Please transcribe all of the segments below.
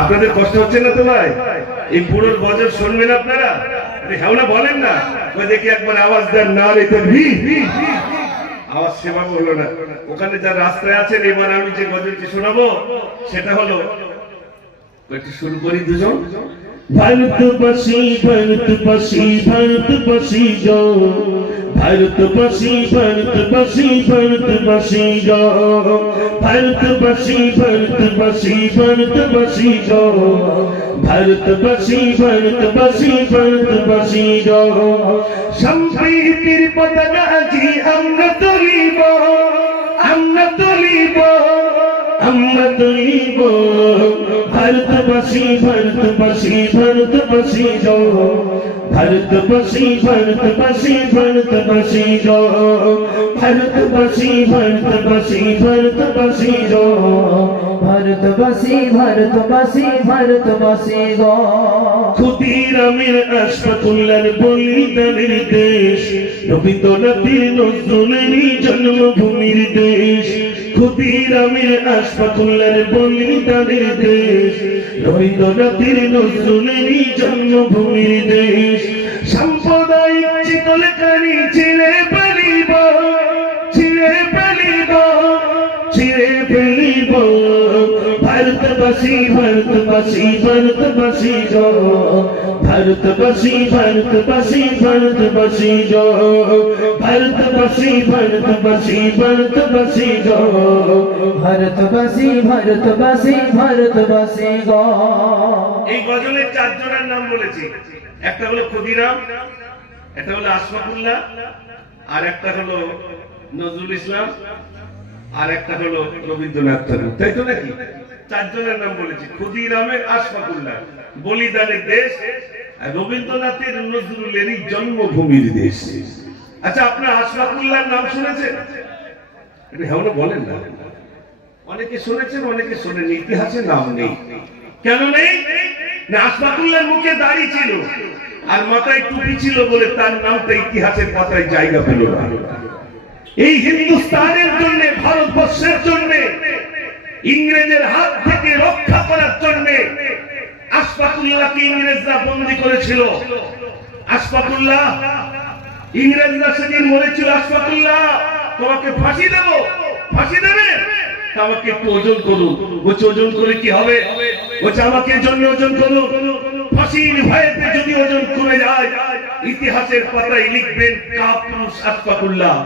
আপনাদের কষ্ট হচ্ছে না তো ভাই? এই পুরোর গজল শুনবেন আপনারা? হ্যাঁ না বলেন না, ওই দেখি একবার আওয়াজ দেন না রে তাকবীর। আওয়াজ সেবা হলো না। ওখানে যারা রাস্তায় আছেন, এবার আমি যে গজলটি শোনাবো সেটা হলো, একটু শুরু করি দুজন। ভারতবাসী ভারতবাসী ভারতবাসী গো, ভারতবাসী ভারতবাসী ভারতবাসী গো, ভারতবাসী ভারতবাসী ভারতবাসী গো, ভারতবাসী ভারতবাসী ভারতবাসী গো। সম্প্রীতির পতাকা জি আমরা তুলিব, আমরা তুলিব, আমরা তুলিব। ভারতবাসী ভারতবাসী ভারতবাসী গো, ভারতবাসী ভারতবাসী ভারতবাসী গো, ভারতবাসী ভারতবাসী ভারতবাসী গো, ভারতবাসী ভারতবাসী ভারতবাসী গো। ক্ষুদিরামের আশফাকুল্লাহর বলিদানের দেশ, রবীন্দ্রনাথের নজরুলেরই জন্মভূমির দেশ। ক্ষুদিরামের আশফাকুল্লাহর বলিদানের দেশ, রবীন্দ্রনাথের নজরুলেরই জন্মভূমির দেশ। সাম্প্রদায়িক চিতলকারী ছিঁড়ে ফেলিব, ছিঁড়ে ফেলিব, ছিঁড়ে ফেলিব। ভারতবাসী ভারতবাসী ভারতবাসী গো, ভারতবাসী ভারতবাসী ভারতবাসী গো, ভারতবাসী ভারতবাসী ভারতবাসী গো, ভারতবাসী ভারতবাসী ভারতবাসী গো। এই গজলের চারজনের নাম বলেছি। একটা হলো ক্ষুদিরাম, একটা হলো আশফাকুল্লাহ, আর একটা হলো নজরুল ইসলাম, আর একটা হলো রবীন্দ্রনাথ ঠাকুর, তাই তো নাকি? চারজনের নাম বলেছি। ক্ষুদিরামের আশফাকুল্লাহ বলিদানের দেশ, আর রবীন্দ্রনাথের নজরুলেরই জন্মভূমির দেশ। আচ্ছা, আপনার আশফাকুল্লাহর নাম শুনেছেন? হ্যাঁ বলেন না। অনেকে শুনেছেন, অনেকে শোনেন। ইতিহাসে নাম নেই। কেন নেই? না, আশফাকুল্লাহর মুখে দাড়ি ছিল আর মাথায় টুপি ছিল বলে তার নামটা ইতিহাসের পাতায় জায়গা পেল না। এই হিন্দুস্তানের জন্য, ভারতবর্ষের জন্য, ইংরেজের হাত থেকে রক্ষা করার জন্য আশফাকুল্লাহকে ইংরেজরা বন্দী করেছিল। আশফাকুল্লাহ, ইংরেজরা সেদিন বলেছিল, আশফাকুল্লাহ তোমাকে ফাঁসি দেব, ফাঁসি দেবে, আমাকে একটু ওজন করুন। বলছে ওজন করে কি হবে? বলছে আমাকে জন্য ওজন করুন। ফাঁসির ভয়েতে যদি ওজন কমে যায়, ইতিহাসের পাতায় লিখবেন কাপুরুষ আশফাকুল্লাহ।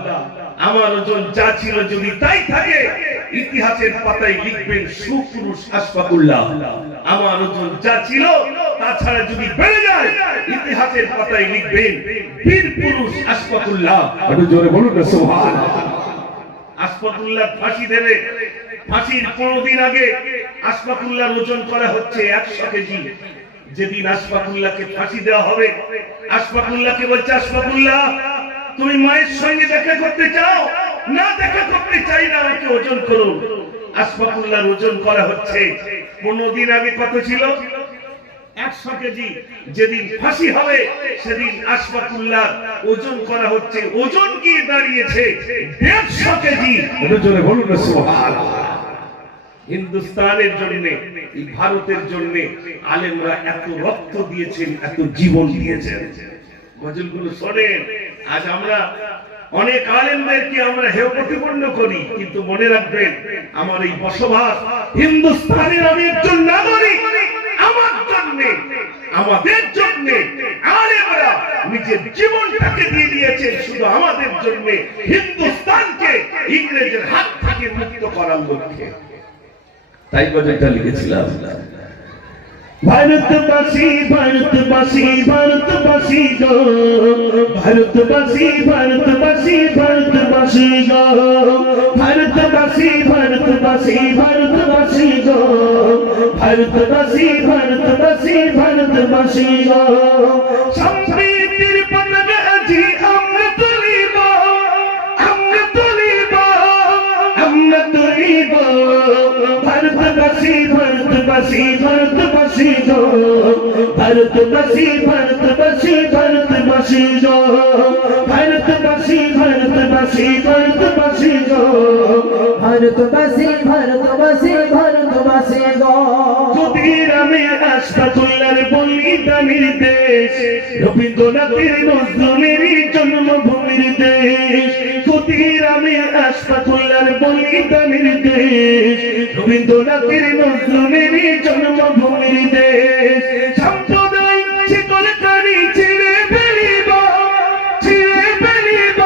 আমার ওজন যা ছিল যদি তাই থাকে, ইতিহাসের পাতায় লিখবেন সুপুরুষ আশফাকুল্লাহ। আমার ওজন যা ছিল তাছাড়া যদি বেড়ে যায়, ইতিহাসের পাতায় লিখবেন বীর পুরুষ আশফাকুল্লাহ। একটু জোরে বলুন না সুবহানাল্লাহ। আশফাকুল্লাহ ফাঁসি দেবে। ফাঁসির 15 দিন আগে আশফাকুল্লাহর ওজন করা হচ্ছে 100 কেজি। যেদিন আশফাকুল্লাহকে ফাঁসি দেওয়া হবে, আশফাকুল্লাহকে বলছে, আশফাকুল্লাহ তুমি মায়ের সঙ্গে দেখা করতে চাও? না, দেখা করতে চাই না, আমাকে ওজন করুন। আশফাকুল্লাহর ওজন করা হচ্ছে। 15 দিন আগে কত ছিল? 100 কেজি। যেদিন ফাঁসি হবে সেদিন আশফাকুল্লাহ ওজন করা হচ্ছে, ওজন গিয়ে দাঁড়িয়েছে 150 কেজি। জোরে বলুন না সুবহানাল্লাহ। হিন্দুস্তানের জন্য, এই ভারতের জন্য আলেমরা এত রক্ত দিয়েছেন, এত জীবন দিয়েছেন। গজলগুলো শোনেন। আজ আমরা অনেক আলেমদেরকে আমরা হেয় প্রতিপন্ন করি, কিন্তু মনে রাখবেন আমার এই বসবাস হিন্দুস্তানের, আমি একজন নাগরিক। আমার জন্য, আমাদের জন্য আলেমরা নিজের জীবনটাকে দিয়ে দিয়েছেন শুধু আমাদের জন্য, হিন্দুস্তানকে ইংরেজের হাত থেকে মুক্ত করার লক্ষ্যে। তাই গজলটা লিখেছিলাম। ভারতবাসী ভারতবাসী ভারতবাসী গো, ভারতবাসী ভারতবাসী ভারতবাসী গো, ভারতবাসী ভারতবাসী ভারতবাসী গো, ভারতবাসী ভারতবাসী ভারতবাসী গো। সম্প্রীতির পতাকা আজি আমরা তুলিব, আমরা তুলিব, আমরা তুলিব। ভারতবাসী ভারতবাসী भारतवासी भारतवासी जो भारतवासी भारतवासी भारतवासी जो भारतवासी भारतवासी भारतवासी जो भारतवासी भारतवासी भारतवासी गो যদি রামের আশফাকুল্লাহর বলিদানের দেশ রবীন্দ্রনাথের নজরুলের জন্মভূমির দেশ যদি রামের আশফাকুল্লাহর বলিদানের দেশ রবীন্দ্রনাথের নজরুলের জন্মভূমির দেশ সাম্প্রদায়িক শিকলকারী ছিঁড়ে ফেলিব ছিঁড়ে ফেলিব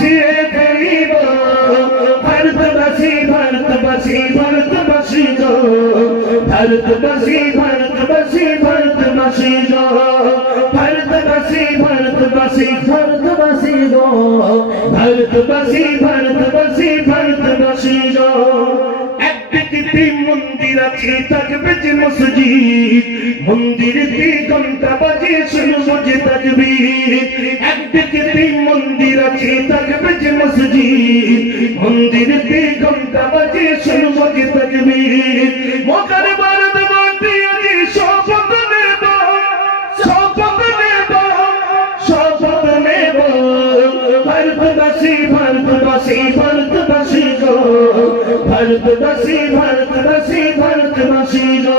ছিঁড়ে ফেলিব भारतवासी भारतवासी भारतवासी जो भारतवासी भारतवासी भारतवासी जो भारतवासी भारतवासी भारतवासी गो भारतवासी भारतवासी भारतवासी जो একদিকে মন্দির আছে থাকবে যে মসজিদ মন্দিরেতে ঘন্টা বাজে শুনবো যে তাকবীর একদিকে মন্দির আছে থাকবে যে মসজিদ মন্দিরেতে ঘন্টা বাজে শুনবো যে তাকবীর মকার ভারত মাটি আজি শপথ নেব শপথ নেব শপথ নেব भारतवासी भारतवासी भारतवासी जो भारतवासी भारतवासी भारतवासी जो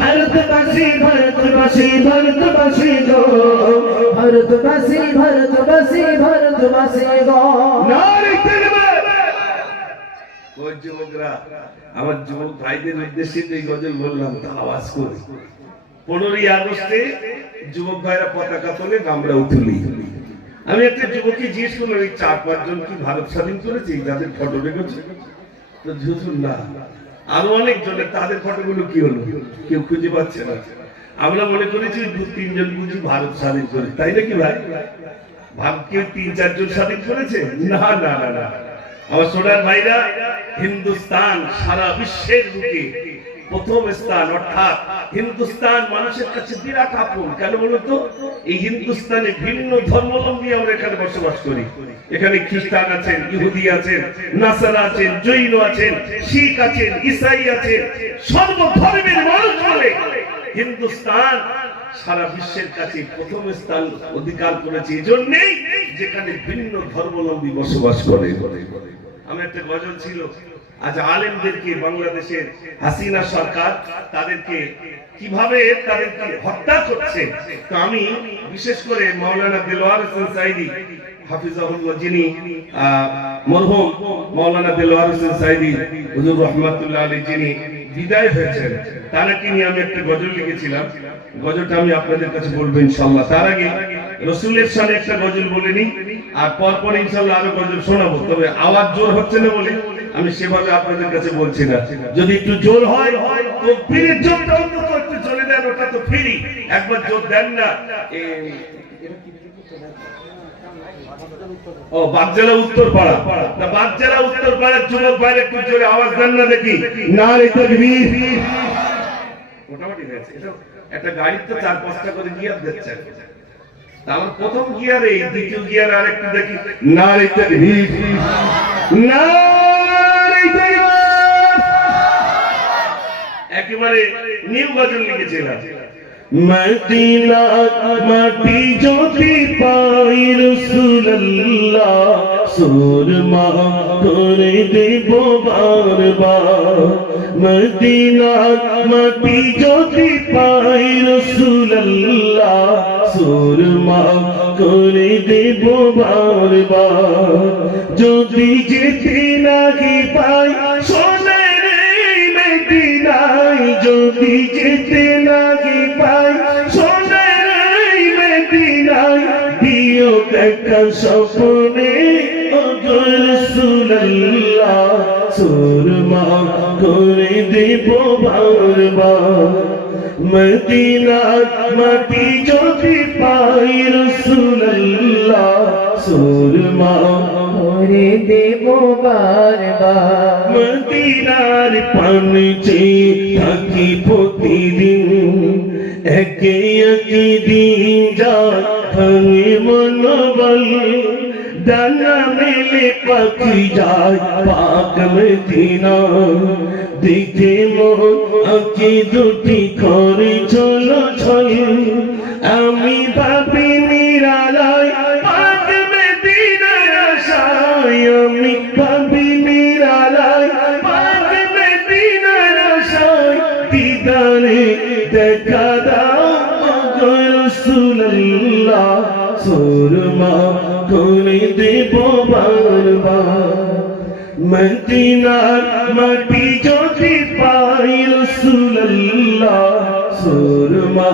भारतवासी भारतवासी भारतवासी जो भारतवासी भारतवासी भारतवासी गो नारे तकबीर ওই যুবকরা আমার যুবক ভাইদের উদ্দেশ্যে এই গজল বললাম তা আওয়াজ করে 15ই আগস্টে যুবক ভাইরা পতাকা তোলে আমরা উঠলি আমি একটা যুবককে জিজ্ঞেস করলাম এই 4-5 জন কি ভারত স্বাধীন করেছে যাদের ফটো রেখেছে তো ঝুঠুন না আরো অনেক জনের তাদের ফটোগুলো কি হলো কেউ খুঁজে পাচ্ছে না আমরা মনে করেছি 2-3 জন বুঝি ভারত স্বাধীন করে তাই নাকি ভাই ভারত কেউ 3-4 জন স্বাধীন করেছে না না না না আমার সোনার ভাইরা হিন্দুস্তান সারা বিশ্বের বুকে প্রথম স্থান অর্থাৎ হিন্দুস্তান মানুষের কাছে বিরাট আপন কেন বলতো এই হিন্দুস্তানে ভিন্ন ধর্মাবলম্বী আমরা এখানে বসবাস করি এখানে খ্রিস্টান আছেন ইহুদি আছেন নাসারা আছেন জৈন আছেন শিখ আছেন ঈসাই আছেন সর্ব ধর্মের মানুষ বলে হিন্দুস্তান সারা বিশ্বের কাছে প্রথম স্থান অধিকার করেছে এজন্যই যেখানে ভিন্ন ধর্মাবলম্বী বসবাস করে আমি একটা গজল ছিল আজ আলেমদেরকে বাংলাদেশের হাসিনা সরকার তাদেরকে কিভাবে তাদেরকে হত্যা করছে তো আমি বিশেষ করে মাওলানা দেলোয়ার হোসেন সাইদি হাফিজাহুল্লাহ যিনি মরহুম মাওলানা দেলোয়ার হোসেন সাইদি হুজুর রহমাতুল্লাহ আলাইহি যিনি বিদায় হয়েছেন তাকে নিয়ে আমি একটা গজল লিখেছিলাম গজলটা আমি আপনাদের কাছে বলবো ইনশাআল্লাহ তার আগে রাসূলের শানে একটা গজল বলে নি আর পরপর ইনশাআল্লাহ আরো গজল শোনাবো তবে আওয়াজ জোর হচ্ছে না বলে আমি সেভাবে আপনাদের কাছে বলছি না যদি একটু জোর হয় তো ফিরে জোরটা অন্তত একটু চলে দেন ওটা তো ফ্রি একবার জোর দেন না ও বাগজেলা উত্তর পাড়া না বাগজেলা উত্তর পাড়ার যুবক ভাইরা একটু জোরে আওয়াজ দেন না দেখি নারে তাকবীর মোটামুটি হয়েছে এটা একটা গাড়ির তো 4-5টা করে গিয়ার দিচ্ছে তাহলে প্রথম গিয়ারে দ্বিতীয় গিয়ার আর একটু দেখি নারে তাকবীর নারে তাকবীর একেবারে নিউ গজল লিখেছিলাম মদিনা মাটি জ্যোতি পাই রাসূলুল্লাহ সুরমা করে দেব বারবার মদিনা মাটি জ্যোতি পাই রাসূলুল্লাহ সুরমা করে দেব বারবার যদি যেতে নাহি পাই সোনার মদিনায় যদি যেতে নাহি পাই সোনার মদিনায় দিও দেখা স্বপ্নে রাসূলুল্লাহ সুরমা করে দেব বারবার মদিনার মাটি যদি পাই রাসূলুল্লাহ সুরমা করে দেব বারবার মদিনার পানিতে থাকি প্রতিদিন একে একে দিন যায় ভাঙে মনোবল ডানা মেলে পাখি যায় পাক মদিনা দেখে মন আঁকি দুটি করে চলো ছল আমি ভাবি নিরালয় পাক মদিনার আশায় আমি ভাবি নিরালয় পাক মদিনার আশায় দিদারে দেখা দাও রাসূলুল্লাহ সুরমা করে দেব বারবার মদিনার মাটি যদি পাই রাসূলুল্লাহ সুরমা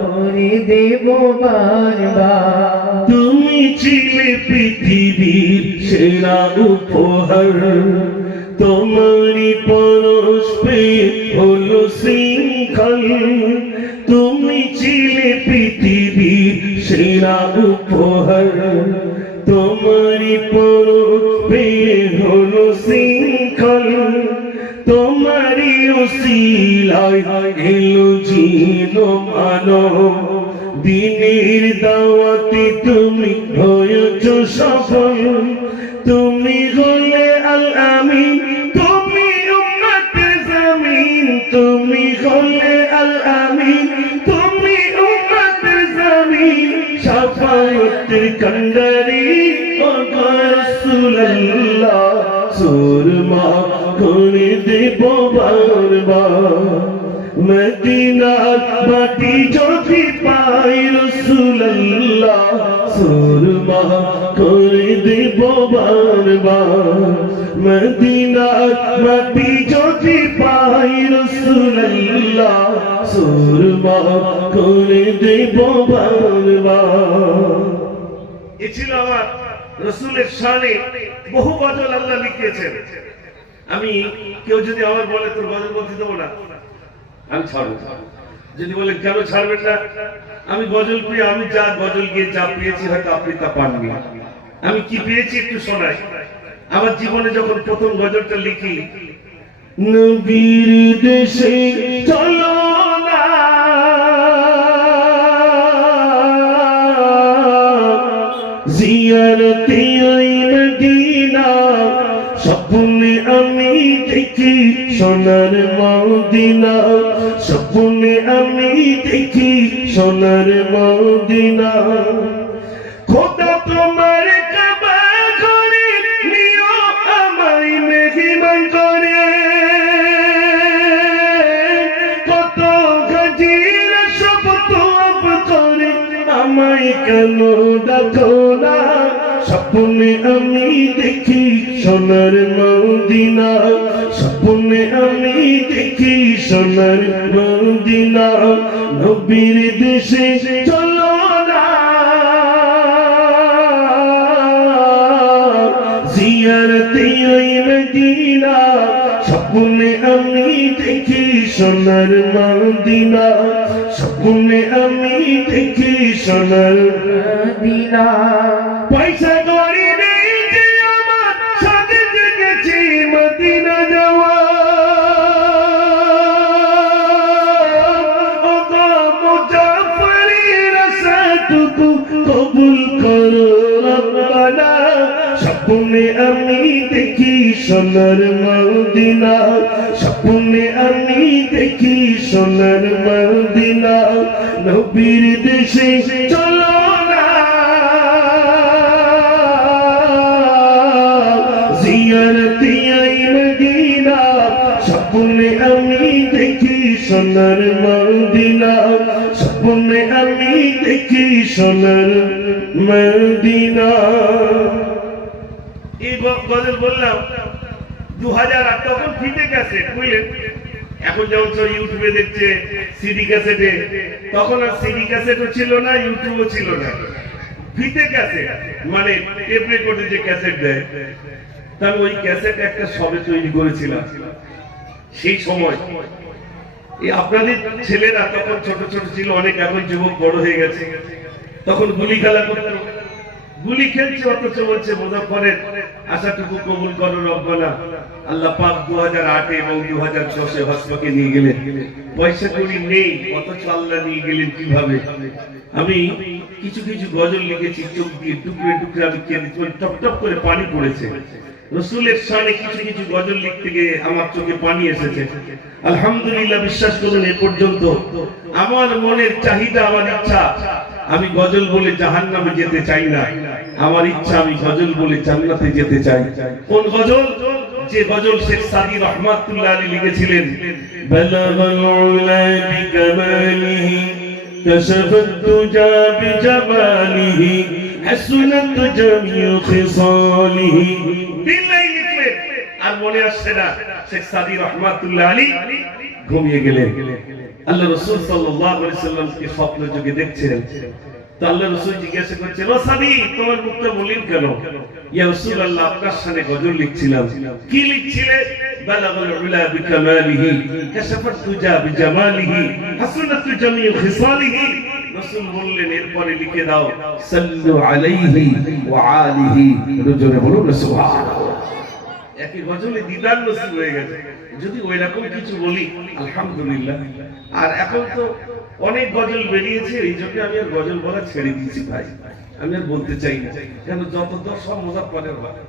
করে দেব বারবার তুমি ছিলে পৃথিবীর সেরা উপহার তোমারই পরশ পেয়ে হলো শৃঙ্খল তুমি ছিলে পৃথিবীর সেরা উপহার তোমারই পরশ পেয়ে হলো শৃঙ্খল তোমারই ওসিলায় এলো জিন মানব দিনের দাওয়াতে তুমি হয়েছ সফল তুমি হলে আল আমিন তুমি উম্মতের জামিন তুমি হলে আল আমিন তুমি উম্মতের জামিন শাফায়াতের কান্ডারি ও রাসূলুল্লাহ সুরমা করে দেব বারবার মদিনার মাটি যদি পাই রাসূলুল্লাহ সুরমা করে দেব বারবার মদিনার মাটি যদি পাই রাসূলুল্লাহ সুরমা করে দেব বারবার এ ছিল আমার রাসূলের শানে বহু গজল আল্লাহ লিখেছেন আমি কেউ যদি আমার বলে তোর গজল বলতে দেবো না আমি ছাড়বো যদি বলে কেন ছাড়বেন না আমি গজল পেয়ে আমি যা গজল গিয়ে যা পেয়েছি হয়তো আপনি তা পাননি আমি কি পেয়েছি একটু শোনাই আমার জীবনে যখন প্রথম গজলটা লিখি নবীর দেশে চলো না জিয়ারতে আই মদিনা স্বপ্নে আমি দেখি সোনার মদিনা স্বপ্নে আমি দেখি সোনার মদিনা খোদা তোমার কাবা ঘরে নিও আমায় মেহমান করে কত গাজীর সব তোয়াব করে আমায় কেন ডাকো না স্বপ্নে আমি দেখি সোনার মদিনা স্বপ্নে আমি দেখি সোনার মদিনা নবীর দেশে চলো না জিয়ারতে আই মদিনা স্বপ্নে আমি দেখি সোনার মদিনা স্বপ্নে আমি দেখি সোনার মদিনা পয়সা করি নেই যে আমার সাথে জেগেছি মদিনা যাওয়া ও গো মুজাফফরের আশাটুকু কবুল করো রব্বানা স্বপ্নে আমি দেখি সোনার মদিনা স্বপ্নে আমি দেখি সোনার মদিনা নবীর দেশে চলো না জিয়ারতে আই মদিনা স্বপ্নে আমি দেখি সোনার মদিনা স্বপ্নে আমি দেখি সোনার মদিনা এই গজল বললাম 2008 তখন ফিতে ক্যাসেট বুঝলেন এখন যেমন সব ইউটিউবে দেখছে সিডি ক্যাসেটে তখন আর সিডি ক্যাসেটও ছিল না ইউটিউবও ছিল না ফিতে ক্যাসেট মানে টেপ রেকর্ডে যে ক্যাসেট দেয় তাহলে ওই ক্যাসেট একটা সবে তৈরি করেছিলাম সেই সময় এই আপনাদের ছেলেরা তখন ছোট ছোট ছিল অনেক এখন যুবক বড় হয়ে গেছে তখন গুলি খেলা করতো গুলি খেলছে অথচ বলছে মুজাফফরের আশাটুকু কবুল করো রব্বানা আল্লাহ পাক 2008 এবং 2010 এ হজকে নিয়ে গেলেন পয়সা করি নেই অথচ আল্লাহ নিয়ে গেলেন কিভাবে আমি কিছু কিছু গজল লিখেছি চোখ দিয়ে টুকরে টুকরে আমি কেঁদে টপ টপ করে পানি পড়েছে রাসূলের শানে কিছু কিছু গজল লিখতে গিয়ে আমার চোখে পানি এসেছে। আলহামদুলিল্লাহ, বিশ্বাস করুন এ পর্যন্ত আমার মনের চাহিদা, আমার ইচ্ছা, আমি গজল বলে জাহান্নামে যেতে চাই না। আমার ইচ্ছা আমি গজল বলে জান্নাতে যেতে চাই। কোন গজল? যে গজল শেখ সাদী রহমাতুল্লাহ আলাইহি লিখেছিলেন, বালাগাল উলা বিকামালিহি কাশাফাত তুজা বিজামালিহি হাসনাত জামিউ খিসালিহি। দিলাই লিখলেন আর মনে আসছে না। শেখ সাদী রহমাতুল্লাহ আলাইহি ঘুমিয়ে গেলেন। আল্লাহ রাসূল সাল্লাল্লাহু আলাইহি সাল্লামকে স্বপ্ন যোগে দেখছিলেন। তো আল্লাহ রাসূল জিজ্ঞাসা করছেন, ও সাদী, তোমার মুখটা মলিন কেন? ইয়া রাসূলুল্লাহ, আপনার সামনে গজল লিখছিলাম। কি লিখছিলে? বালাগাল উলা বিকামালিহি কাশাফাত তুজা বিজামালিহি হাসনাত জামিউ খিসালিহি। রাসূল বললেন, এরপরে লিখে দাও সাল্লু আলাইহি ওয়া আলিহি। রজরে বলুন সুবহানাল্লাহ। একই গজলে দিদার নসিব হয়ে গেছে। যদি ওই রকম কিছু বলি আলহামদুলিল্লাহ। আর এখন তো অনেক গজল বেরিয়েছে, এই জন্য আমি আর গজল বলা ছেড়ে দিয়েছি ভাই। আমি আর বলতে চাই না, কেন যত দশ সব মুজাফফরের বলে।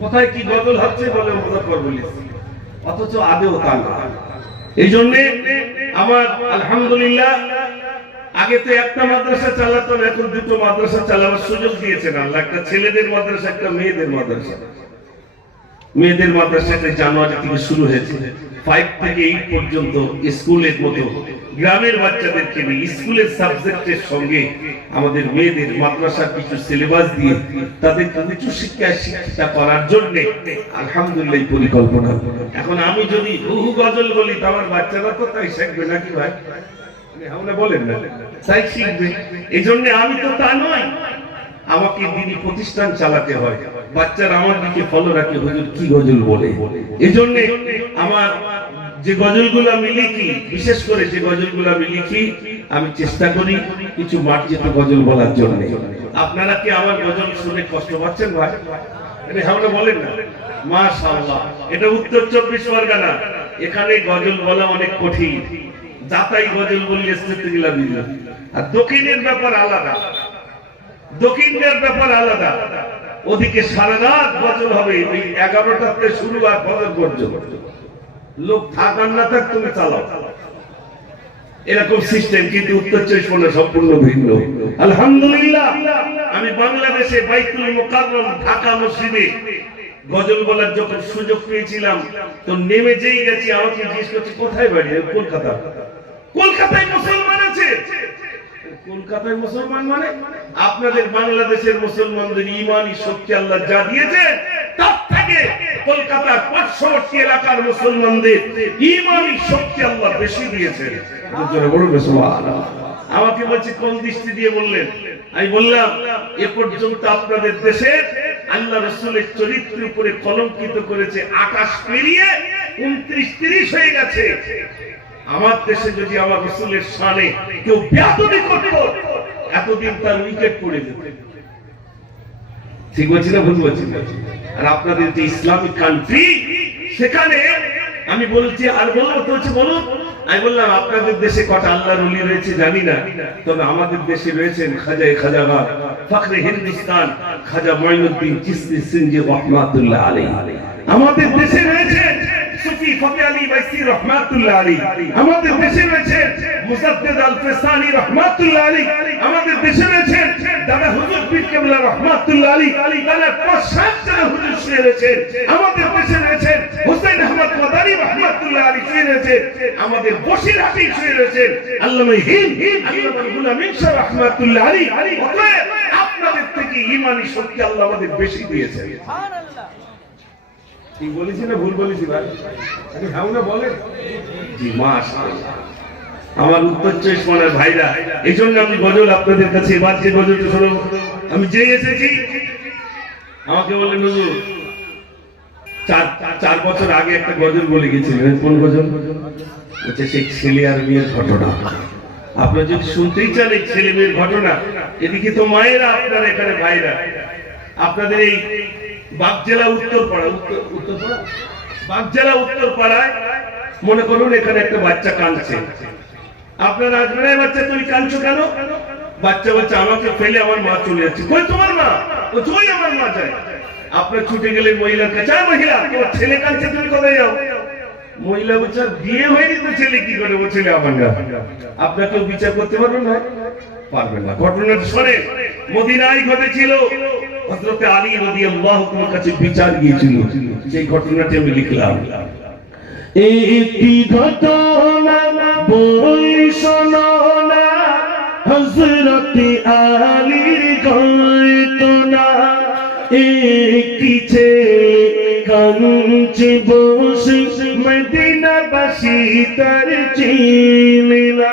কোথায় কি গজল হচ্ছে বলে মুজাফফর বলিস, অথচ আদেও তা না। এই জন্য আমার আলহামদুলিল্লাহ, আগে তো একটা মাদ্রাসা চালাতাম, এখন দুটো মাদ্রাসা চালাবার সুযোগ দিয়েছেন আল্লাহ। একটা ছেলেদের মাদ্রাসা, একটা মেয়েদের মাদ্রাসা। মেয়েদের মাদ্রাসাতে জানুয়ারি থেকে শুরু হয়েছে। 5 থেকে 8 পর্যন্ত স্কুলের মতো গ্রামের বাচ্চাদেরকে নিয়ে স্কুলের সাবজেক্টের সঙ্গে আমাদের মেয়েদের মাদ্রাসার কিছু সিলেবাস দিয়ে তাদের কিছু শিক্ষা করার জন্য আলহামদুলিল্লাহ পরিকল্পনা। এখন আমি যদি বহু গজল বলি তো আমার বাচ্চারা তো তাই শিখবে নাকি ভাই? আমরা বলেন না, তাই শিখবে। এই জন্য আমি তো তা নয়, আমাকে দিনী প্রতিষ্ঠান চালাতে হয়। বাচ্চারা আমার দিকে ফলো রাখে, হুজুর কি গজল বলে। এই জন্য আমার যে গজলগুলো আমি লিখি, বিশেষ করে যে গজলগুলো আমি লিখি, আমি চেষ্টা করি কিছু মার্জিত গজল বলার জন্য। আপনারা কি আমার গজল শুনে কষ্ট পাচ্ছেন ভাই? আমরা বলেন না? মাশাআল্লাহ, এটা উত্তর 24 পরগনা। এখানে গজল বলা অনেক কঠিন। যাতাই গজল বললে স্মৃতি গিলা দিল। আর দক্ষিণের ব্যাপার আলাদা, দক্ষিণের ব্যাপার আলাদা। ওদিকে সারা রাত গজল হবে, ওই 11টাতে শুরু আর ফজর পর্যন্ত। লোক থাক আর না থাক, তুমি চালাও, এরকম সিস্টেম। কিন্তু উত্তর 24 পরগনা সম্পূর্ণ ভিন্ন। আলহামদুলিল্লাহ, আমি বাংলাদেশে বাইতুল মুকাররম ঢাকা মসজিদে গজল বলার যখন সুযোগ পেয়েছিলাম, তো নেমে যেই গেছি, আমাকে জিজ্ঞেস করছে কোথায় বাড়ি? কলকাতা। কলকাতায় মুসলমান আছে? কলকাতায় মুসলমান মানে আপনাদের বাংলাদেশের মুসলমানদের ইমানি শক্তি আল্লাহ যা দিয়েছে, তার থেকে কলকাতার পার্শ্ববর্তী এলাকার মুসলমানদের ইমানি শক্তি আল্লাহ বেশি দিয়েছেন। আমাকে বলছে কোন দৃষ্টি দিয়ে বললেন? আমি বললাম, এ পর্যন্ত আপনাদের দেশে আল্লাহ রাসূলের চরিত্রের উপরে কলঙ্কিত করেছে আকাশ পেরিয়ে 29-30 হয়ে গেছে। আমার দেশে যদি আমার রাসূলের শানে কেউ বেয়াদবি করত, এতদিন তার উইকেট পড়ে যেত। ঠিক বলছি না ভুল বলছি? আর আপনাদের যে ইসলামিক কান্ট্রি, সেখানে আমি বলছি আর বলবো তো হচ্ছে বলুন। আমি বললাম, আপনাদের দেশে কটা আল্লাহর ওলি রয়েছে জানি না, তবে আমাদের দেশে রয়েছেন খাজা খাজাবাদ, ফখরে হিন্দুস্তান খাজা মঈনুদ্দিন চিশতি সিন্ধি রহমাতুল্লাহ আলাইহি। আমাদের দেশে রয়েছেন সুফি ফতে আলী বাইসি রহমাতুল্লাহ আলাইহি। আমাদের দেশে রয়েছেন মুসাদ্দেদ আল ফিসানি রহমাতুল্লাহ আলাইহি। আমাদের দেশে রয়েছেন দাদা হুজুর পীর কেবলা রহমাতুল্লাহ আলাইহি। তারা পাঁচ-সাত জন হুজুর শুয়ে রয়েছেন। আমাদের দেশে রয়েছেন হুসাইন আহমদ মাদানী রহমাতুল্লাহ আলাইহি শুয়ে রয়েছেন। আমাদের বসিরহাটি শুয়ে রয়েছেন আল্লামা হিন্দ আল্লামা গুলামিন শাহ রহমাতুল্লাহ আলাইহি। অতএব আপনাদের থেকে ঈমানি শক্তি আল্লাহ আমাদের বেশি দিয়েছেন। সুবহানাল্লাহ। ঠিক বলেছি না ভুল বলেছি ভাই? আরে হ্যাঁ না বলেন। জি মাশাআল্লাহ। আমার উত্তর 24 পরগনার ভাইরা, এই জন্য আমি গজল আপনাদের কাছে এবার যে গজলটা শোনাবো, আমি যেই এসেছি আমাকে বললেন হুজুর 4 বছর আগে একটা গজল বলে গেছিলেন। কোন গজল? হচ্ছে সেই ছেলে আর মেয়ের ঘটনা। আপনারা যদি শুনতেই চান এই ছেলে মেয়ের ঘটনা, এদিকে তো মায়েরা, আপনারা এখানে ভাইরা, আপনাদের এই বাগজেলা উত্তরপাড়া, উত্তরপাড়া বাগজেলা উত্তরপাড়ায় মনে করুন এখানে একটা বাচ্চা কাঁদছে। আপনারা আসবেন, বাচ্চা তুমি কাঁদছো কেন? বাচ্চা বলছে আমাকে ফেলে আমার মা চলে যাচ্ছে। কই তোমার মা? ও ওই আমার মা যায়। আপনার ছুটে গেলে মহিলার কাছে, মহিলা তোমার ছেলে কাছে তুমি কোথায় যাও? মহিলা বলছে বিয়ে হয়নি তো ছেলে কি করে, ও ছেলে আমার না। আপনাকেও বিচার করতে পারবেন না, পারবেন না। ঘটনাটা শোনেন, মদিনায় ঘটেছিল। হযরত আলী রাদিয়াল্লাহু তাআলার কাছে বিচার গিয়েছিল, সেই ঘটনাটি আমি লিখলাম। একটি ঘটনা বই শোনো না, হযরত আলীর ঘটনা। একটি ছেলে কাঁদছে বসে, মদিনাবাসী তার চিনে না।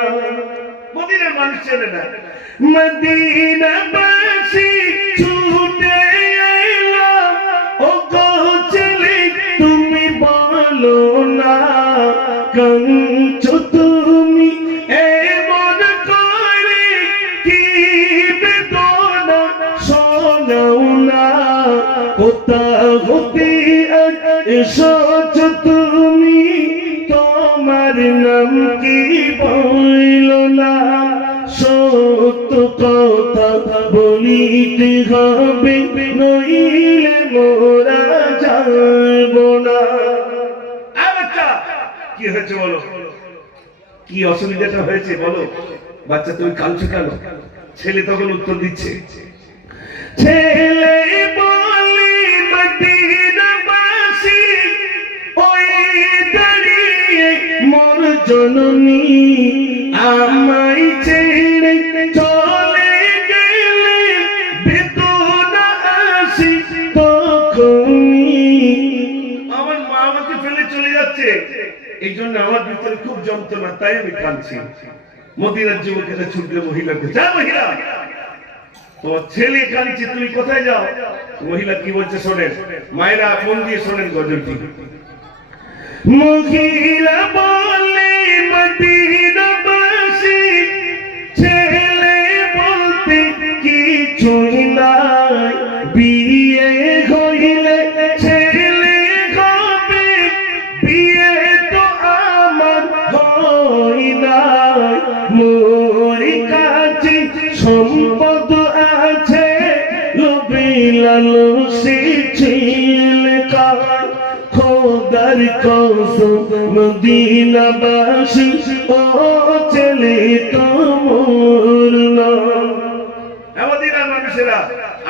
মদিনার মানুষ চেনে না। মদিনাবাসী ছুটে এলো, ও গো ছেলে তুমি বলো না, কাঁদছো তুমি এমন করে, কি বেদনা শোনাও না। কোথা হতে এসেছো তুমি, তোমার নাম কি বলো না। সত্য কথা বলিতে হবে, নইলে মোরা যাব না। বাচ্চা কি হয়েছে বলো, কি অসুবিধাটা হয়েছে বলো। বাচ্চা তুমি কাঁদছো কেন? ছেলে তখন উত্তর দিচ্ছে, ছেলে বলে মদিনাবাসী, ওই দাঁড়িয়ে মোর জননী, আমায় ছেড়ে চলে গেলে বেদনা আসি তখনই। আমার মা আমাকে ফেলে চলে যাচ্ছে, এই জন্য আমার ভিতরে খুব যন্ত্রণা, তাই আমি কাঁদছি। মদিনার যুবকেরা ছুটলে মহিলাকে, যা মহিলা তোমার ছেলে কাঁদছে, তুমি কোথায় যাও? মহিলা কি বলছে শোনেন, মায়েরা মন দিয়ে শোনেন গজলটি। মহিলা বলে মদিনাবাসী, ছেলে বলতে কিছুই নাই, বিয়ে হইলে ছেলে হবে, বিয়ে তো আমার হয় নাই। মোর কাছে সম্পদ আছে, লোভে লালসে ছেলে কার, খোদার কসম মদিনাবাসী, ও ছেলে তোর না। মদিনার মানুষেরা,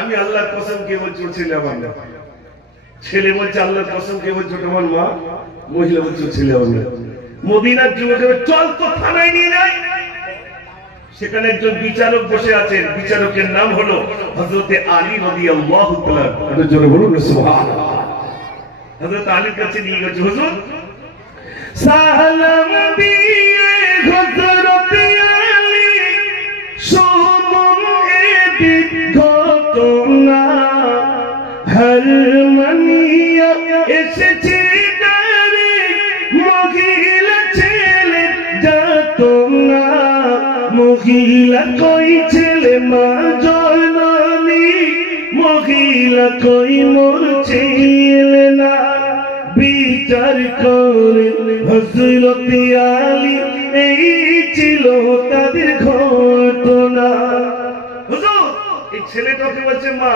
আমি আল্লাহর কসম কে বলছি, ও ছেলে আমার না। ছেলে বলছে আল্লাহর কসম কে বলছো, তোমার মা। মহিলা বলছে ছেলে আমার না। মদিনার যুবকেরা চল তো থানায় নিয়ে যায়। সেখানে একজন বিচারক বসে আছেন, বিচারকের নাম হলো হযরত আলী রাদিয়াল্লাহু তাআলা। এটা জোরে বলুন সুবহানাল্লাহ। হযরত আলীর কাছে নিয়ে গেছে, হুজুর সালাম দিয়ে হযরত আলী, শুনুন এ ঘটনা, হারমানিয়া এসেছে দাঁড়ে, মহিলা ছেলে যাতনা। মহিলা কই ছেলে মা জননী, মহিলা কই মোর ছেলে না। বিচার করে হযরত আলী, এই ছিল তাদের ঘটনা। হুজুর এই ছেলেটাকে বলছে মা,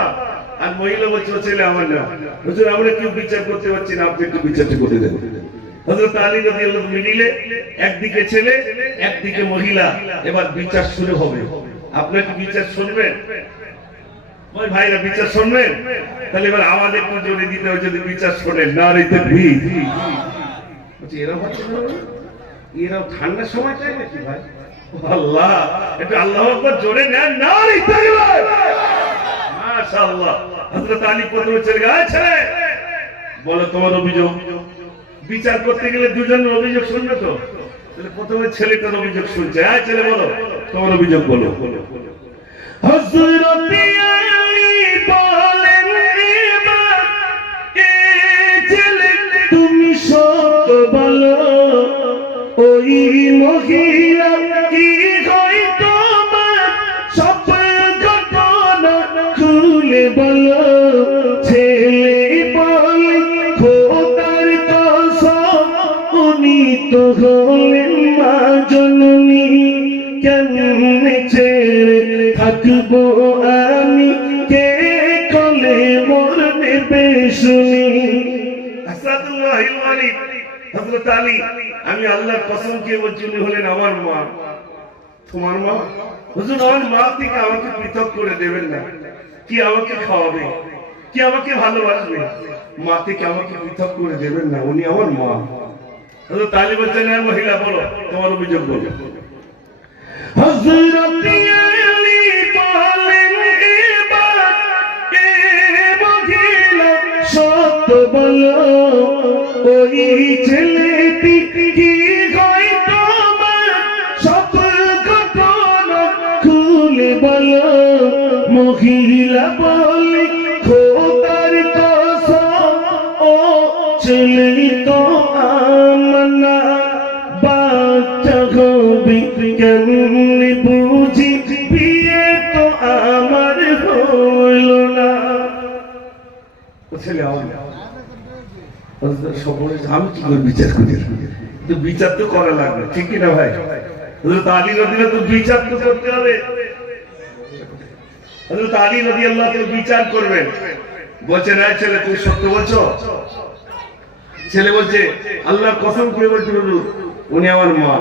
আর মহিলা বলছে ও ছেলে আমার না। হুজুর আমরা কেউ বিচার করতে পারছি না, আপনি একটু বিচারটা করে দেন। হযরত আলী রাদিয়াল্লাহু মিলিলে, একদিকে ছেলে একদিকে মহিলা, এবার বিচার শুরু হবে। আপনারা কি বিচার শুনবেন? ওই ভাইরা বিচার শুনবেন? তাহলে এবার আমাদের একটু জোরে দিতে হবে যদি বিচার শোনেন। না রে তাকবীর। বলছি এরাও হচ্ছে না, এরাও ঠান্ডার সময়টাই নাকি ভাই? আল্লাহ, একটু আল্লাহু আকবার জোরে নেন। না রে তাকবীর। মাশাআল্লাহ। হযরত আলী প্রথমে ছেলে ছেলে বলো তোমার অভিযোগ। বিচার করতে গেলে দুজনের অভিযোগ শুনবে তো, তাহলে প্রথমে ছেলেটার অভিযোগ শুনছে। ছেলে বলো তোমার অভিযোগ বলো। হযরত আলী বলেন, এবার এ ছেলে তুমি সত্য বলো, ওই মহিলা কি হয় তোমার, সব ঘটনা খুলে বলো। ছেলে বলে খোদার কসম, উনি তো হলেন মা জননী, কেমনে ছেড়ে থাকবো আমি, কে কোলে মোর নেবে হযরত আলী, আমি আল্লাহর কসম খেয়ে বলছি উনি হলেন আমার মা। তোমার মা? হুজুর আমার মা থেকে আমাকে পৃথক করে দেবেন না। কি আমাকে খাওয়াবে, কি আমাকে ভালোবাসবে, মা থেকে আমাকে পৃথক করে দেবেন না, উনি আমার মা। হযরত আলী বলছেন, হ্যাঁ মহিলা বলো, তোমার অভিযোগ বলো। হযরত আলী বলেন, এবার এ মহিলা সত্য বলো, ওই ছেলেটি কি হয় তোমার, সব ঘটনা খুলে বলো। মহিলা বলে, খোদার কসম ও ছেলে তো আমার না, বাচ্চা হবে কেমনে বুঝি, বিয়ে তো আমার হইল না। ছেলে আমার না। আমি কি করে বিচার করি? তো বিচার তো করা লাগবে, ঠিক কিনা ভাই? হযরত আলী রাদিয়াল্লাহু তো বিচার তো করতে হবে। হযরত আলী রাদিয়াল্লাহু তো বিচার করবেন। বলছেন, এই ছেলে তুমি সত্য বলছো? ছেলে বলছে, আল্লাহর কসম করে বলছি হুজুর উনি আমার মা।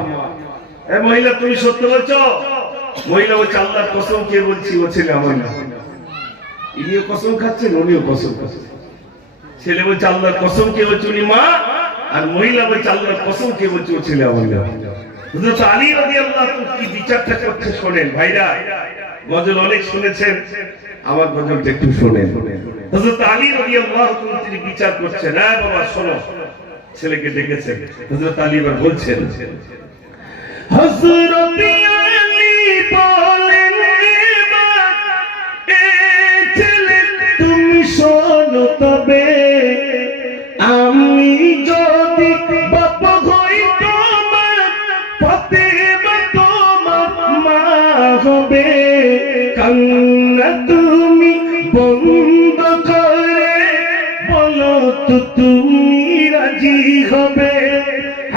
এই মহিলা তুমি সত্য বলছো? মহিলা বলছে, আল্লাহর কসম কে বলছি ও ছেলে আমার না। ইনিও কসম খাচ্ছেন, উনিও কসম খাচ্ছেন। ছেলে বলছে, আল্লাহর কসম কে বলছে উনি মা, আর মহিলা বলছে, আল্লাহর কসম কে বলছে ও ছেলে আমার না। হযরত আলী রাদিয়াল্লাহু আনহু কি বিচারটা করতে শোনেন ভাইরা। গজল অনেক শুনেছেন, আমার গজলটা একটু শোনেন। হযরত আলী রাদিয়াল্লাহু আনহু তিনি বিচার করছেন। হ্যাঁ বাবা শোনো, ছেলেকে ডেকেছেন। হযরত আলী এবার বলছেন, হযরত আলী বলেন, এবার এ ছেলে তুমি শোনো তবে, আমি যদি বাপ হই তোমার, ফাতেমা তোমার মা হবে। কান্না তুমি বন্ধ করে বলো তো তুমি রাজি হবে।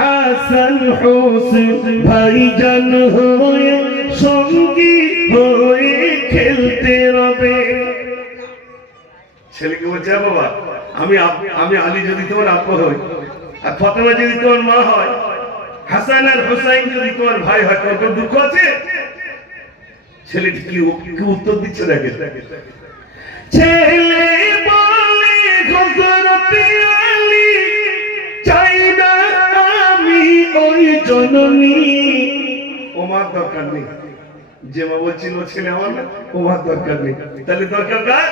হাসান হোসেন ভাইজান হয়ে সঙ্গী হয়ে খেলতে রবে। ছেলেকে বলছে, বাবা আমি আলী যদি তোমার আব্বা হই, আর ফাতেমা যদি তোমার মা হয়, হাসান আর হুসাইন যদি তোমার ভাই হয়, তোমার কোনো দুঃখ আছে? ছেলেটি কি উত্তর দিচ্ছে দেখে। ছেলে বলে, হযরত আলী চাই না আমি ওই জননী। ও মার দরকার নেই, যে মা বলছিল ও ছেলে আমার না, ও মার দরকার নেই। তাহলে দরকার কার?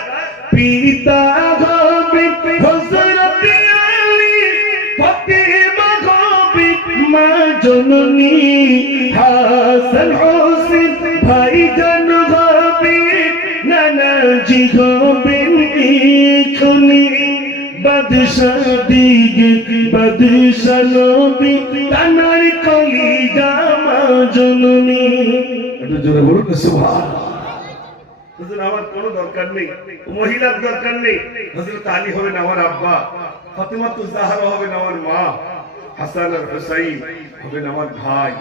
পিতা হবে হযরত আলী, ফাতেমা হবে মা জননী। হাসান হোসেন ভাইজান হবে নানাজি হবেন এখনি। বাদশাহ দিগে বাদশাহ নবী, তানার কলিজা মা জননী। একটু জোরে বলুন সুবহানাল্লাহ। হুজুর আমার কোনো দরকার নেই, মহিলার দরকার নেই। হযরত আলী হবেন আমার আব্বা, ফাতেমা জাহরা হবেন আমার মা, হাসান আর হুসাইন হবেন আমার ভাই।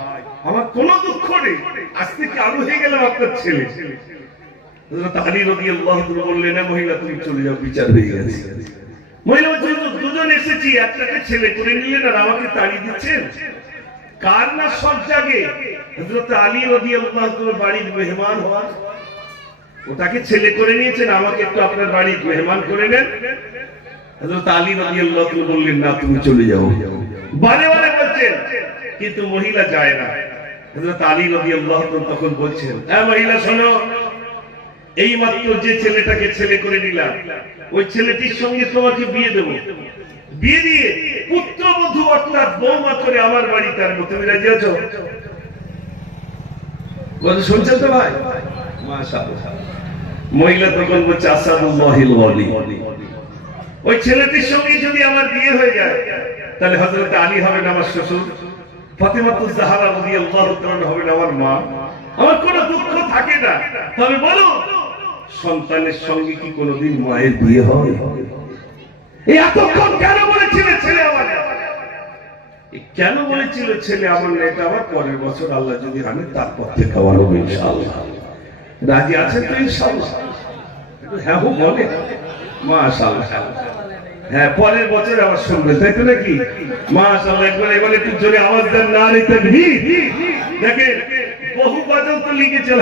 আমার কোনো দুঃখ নেই, আজ থেকে আমি হয়ে গেলাম আপনার ছেলে। হযরত আলী রাদিয়াল্লাহু আনহু বললেন, না মহিলা তুমি চলে যাও, বিচার হয়ে গেছে। মহিলা বলছে, দুজন এসেছি, একটাকে ছেলে করে নিলেন আর আমাকে তাড়িয়ে দিচ্ছেন। কার না সব জাগে হযরত আলী রাদিয়াল্লাহু আনহু বাড়ির মেহমান হওয়ার, ওটাকে ছেলে করে নিয়েছেন, আমাকে একটু আপনার বাড়ির মেহমান করে নেন। হযরত আলী রাদিয়াল্লাহু আনহু বললেন, না তুমি চলে যাও। বারে বারে বলছেন, কিন্তু মহিলা যায় না। হযরত আলী রাদিয়াল্লাহু আনহু তখন বলছেন, হ্যাঁ মহিলা শোনো, এই মাত্র যে ছেলেটাকে ছেলে করে নিলাম, ওই ছেলেটির সঙ্গে তোমাকে বিয়ে দেব। বিয়ে দিয়ে পুত্রবধূ অর্থাৎ বৌমা করে আমার বাড়িতে আনবো, তুমি রাজি আছো? কথা শুনছেন তো ভাই? মাশাআল্লাহ। মহিলা তখন বলছে, আসাদুল্লাহিল ওয়ালি, ওই ছেলেটির সঙ্গে যদি আমার বিয়ে হয়ে যায়, তাহলে হযরত আলী হবেন আমার শ্বশুর, ফাতেমা জাহরা রাদিয়াল্লাহু তাআলা হবেন আমার মা। আমার কোনো দুঃখ থাকে না। তবে বলো, সন্তানের সঙ্গে কি কোনোদিন মায়ের বিয়ে হয়? এই এতক্ষণ কেন বলেছিল ছেলে আমার না? কেন বলেছিল ছেলে আমার না? এটা আবার পরের বছর আল্লাহ যদি আনে, তারপর থেকে আমার হবে ইনশাআল্লাহ। রাজি আছেন তো ইনশাআল্লাহ? হ্যাঁ বলে মাশাআল্লাহ। হ্যাঁ পরের বছর আবার শুনবে, তাই তো নাকি? মাশাআল্লাহ, একবার একটু জোরে আওয়াজ দেন, নারে তাকবীর। দেখেন বহু গজল তো লিখেছেন।